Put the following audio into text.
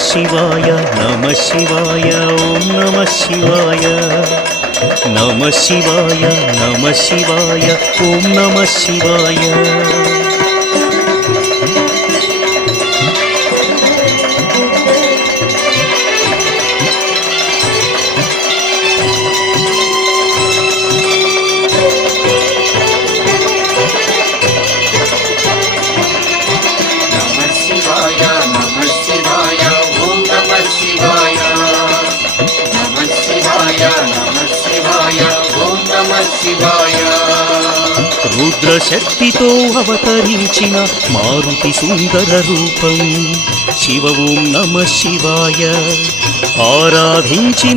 శివాయ నమ శివాయ ఓం నమ శివాయ నమ శివాయ నమ శివాయ ఓం నమ శివాయ రుద్రశక్తితో అవతరించిన మారుతి సుందర రూపం శివ ఓం నమ శివాయ ఆరాధించిన